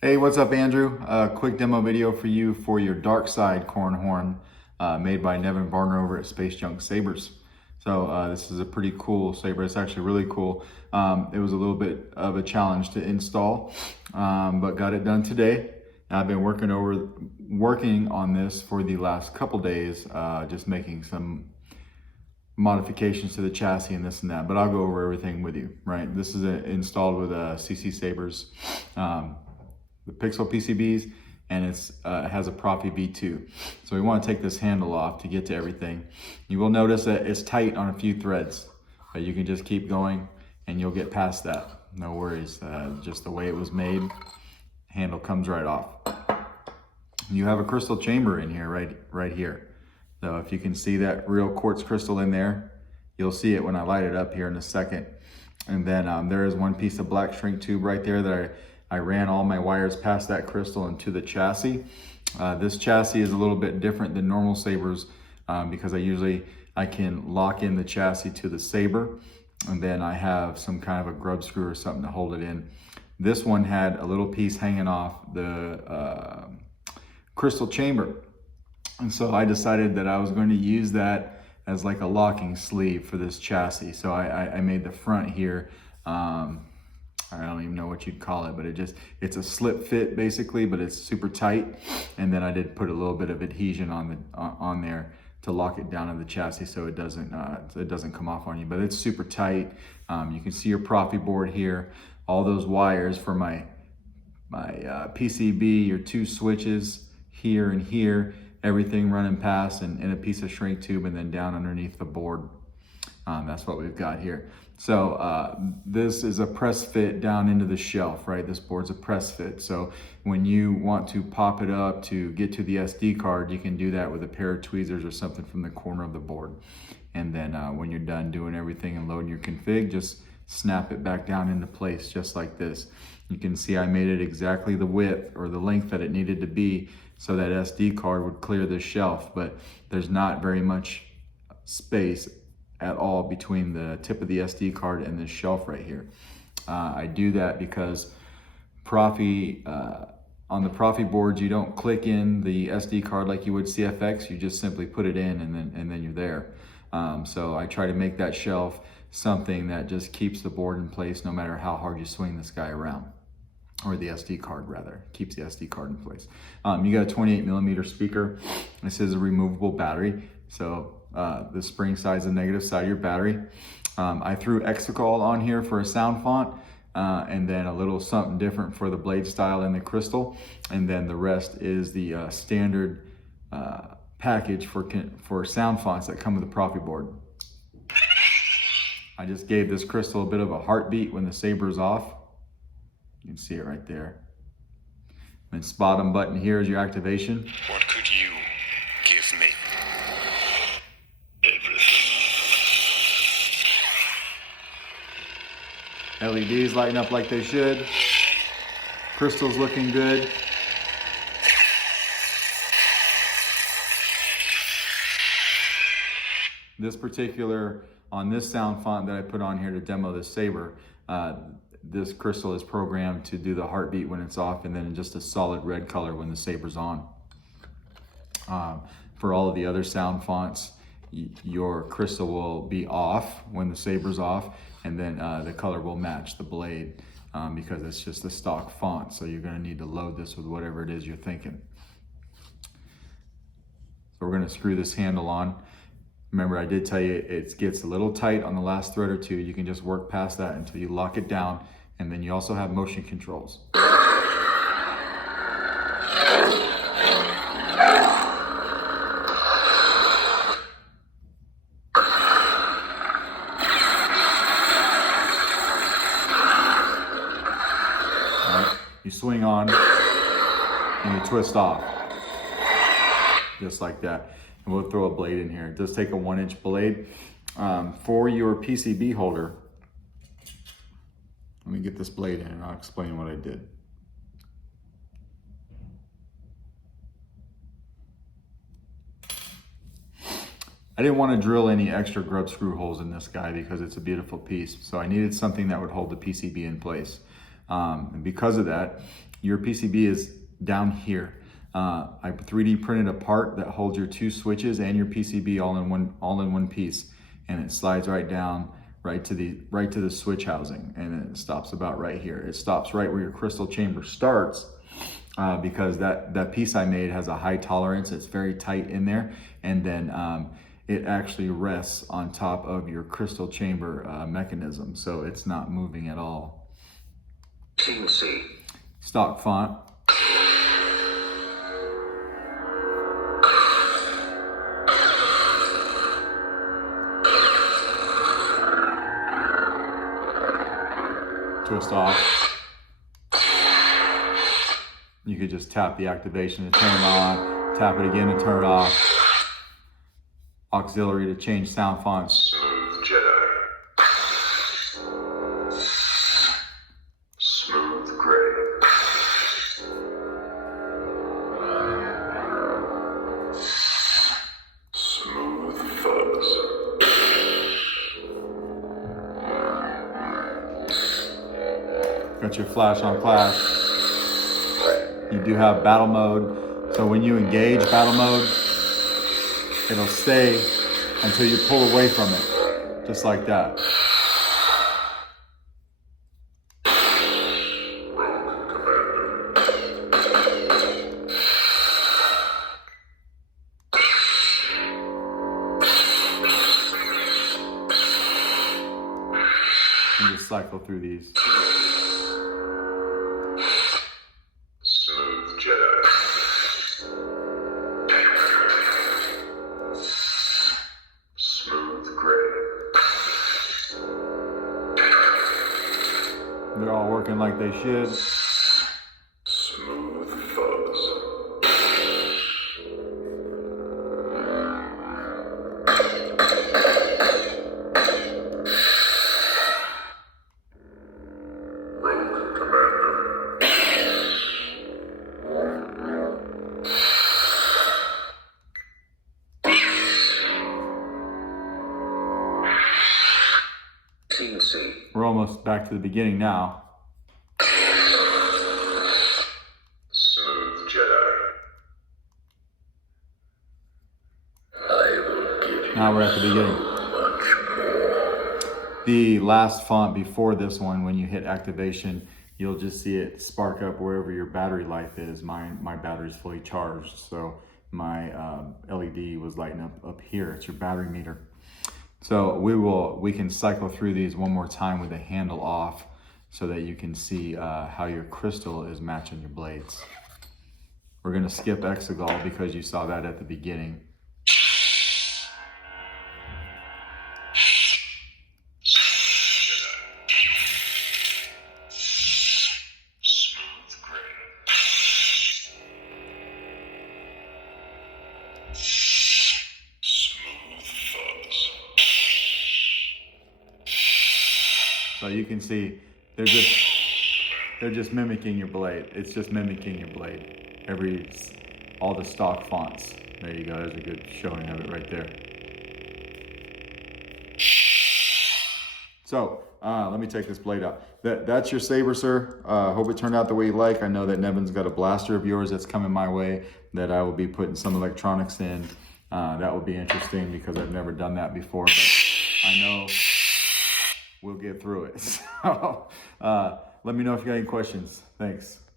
Hey, what's up, Andrew? Quick demo video for you for your dark side Corran horn made by Nevin Varner over at Space Junk Sabers. So this is a pretty cool saber. It's actually really cool. It was a little bit of a challenge to install, but got it done today. I've been working on this for the last couple days, just making some modifications to the chassis and this and that, but I'll go over everything with you, right? This is installed with CCSabers. The Pixel PCBs, and it has a Proffie V2. So we want to take this handle off to get to everything. You will notice that it's tight on a few threads, but you can just keep going and you'll get past that. No worries, just the way it was made, handle comes right off. You have a crystal chamber in here, right here. So if you can see that real quartz crystal in there, you'll see it when I light it up here in a second. And then there is one piece of black shrink tube right there that I ran all my wires past that crystal into the chassis. This chassis is a little bit different than normal Sabers because I can lock in the chassis to the Saber, and then I have some kind of a grub screw or something to hold it in. This one had a little piece hanging off the crystal chamber. And so I decided that I was going to use that as like a locking sleeve for this chassis. So I made the front here, I don't even know what you'd call it, but it's a slip fit basically, but it's super tight. And then I did put a little bit of adhesion on there to lock it down in the chassis so it doesn't come off on you, but it's super tight. You can see your Proffie board here, all those wires for my PCB, your two switches here and here, everything running past and a piece of shrink tube and then down underneath the board. That's what we've got here. So this is a press fit down into the shelf, right? This board's a press fit. So when you want to pop it up to get to the SD card, you can do that with a pair of tweezers or something from the corner of the board. And then when you're done doing everything and loading your config, just snap it back down into place just like this. You can see I made it exactly the width or the length that it needed to be so that SD card would clear the shelf, but there's not very much space at all between the tip of the SD card and this shelf right here. I do that because Proffie, on the Proffie boards, you don't click in the SD card like you would CFX, you just simply put it in and then you're there. So I try to make that shelf something that just keeps the board in place no matter how hard you swing this guy around. Or the SD card rather, keeps the SD card in place. You got a 28mm speaker. This is a removable battery. So the spring side is the negative side of your battery. I threw Exicol on here for a sound font, and then a little something different for the blade style and the crystal. And then the rest is the standard package for sound fonts that come with the Proffie board. I just gave this crystal a bit of a heartbeat when the Saber's off. You can see it right there. And this bottom button here is your activation. What could you give me? Everything. LEDs lighting up like they should. Crystal's looking good. This particular, on this sound font that I put on here to demo this Saber, this crystal is programmed to do the heartbeat when it's off and then just a solid red color when the Saber's on. For all of the other sound fonts, your crystal will be off when the Saber's off, and then the color will match the blade because it's just a stock font. So you're gonna need to load this with whatever it is you're thinking. So we're gonna screw this handle on. Remember, I did tell you it gets a little tight on the last thread or two. You can just work past that until you lock it down. And then you also have motion controls. All right, you swing on and you twist off, just like that. And we'll throw a blade in here. It does take a 1-inch blade. For your PCB holder, let me get this blade in and I'll explain what I did. I didn't want to drill any extra grub screw holes in this guy because it's a beautiful piece. So I needed something that would hold the PCB in place. And because of that, your PCB is down here. I 3D printed a part that holds your 2 switches and your PCB all in one piece, and it slides right down right to the switch housing, and then it stops about right here. It stops right where your crystal chamber starts, because that piece I made has a high tolerance. It's very tight in there, and then it actually rests on top of your crystal chamber mechanism, so it's not moving at all. Team C. Stock font. Twist off. You could just tap the activation to turn it on, tap it again to turn it off. Auxiliary to change sound fonts. Smooth Jedi. Smooth Gray. Smooth Fuzz. Got your flash on flash. You do have battle mode, so when you engage battle mode, it'll stay until you pull away from it, just like that. And just cycle through these. Smooth Jedi. Smooth Gray. They're all working like they should. Smooth Fuzz. Rogue Commander. Team C. We're almost back to the beginning now. Smooth Jedi. I will give you Now we're at the beginning. much more. The last font before this one, when you hit activation, you'll just see it spark up wherever your battery life is. My battery's fully charged, so my LED was lighting up here. It's your battery meter. So we can cycle through these one more time with the handle off, so that you can see how your crystal is matching your blades. We're gonna skip Exegol because you saw that at the beginning. Smooth Gray. Smooth Fuzz. So you can see they're just mimicking your blade. It's just mimicking your blade. All the stock fonts. There you go. There's a good showing of it right there. So let me take this blade out. That's your Saber, sir. Hope it turned out the way you like. I know that Nevin's got a blaster of yours that's coming my way that I will be putting some electronics in. That will be interesting because I've never done that before, but I know we'll get through it. So let me know if you got any questions. Thanks.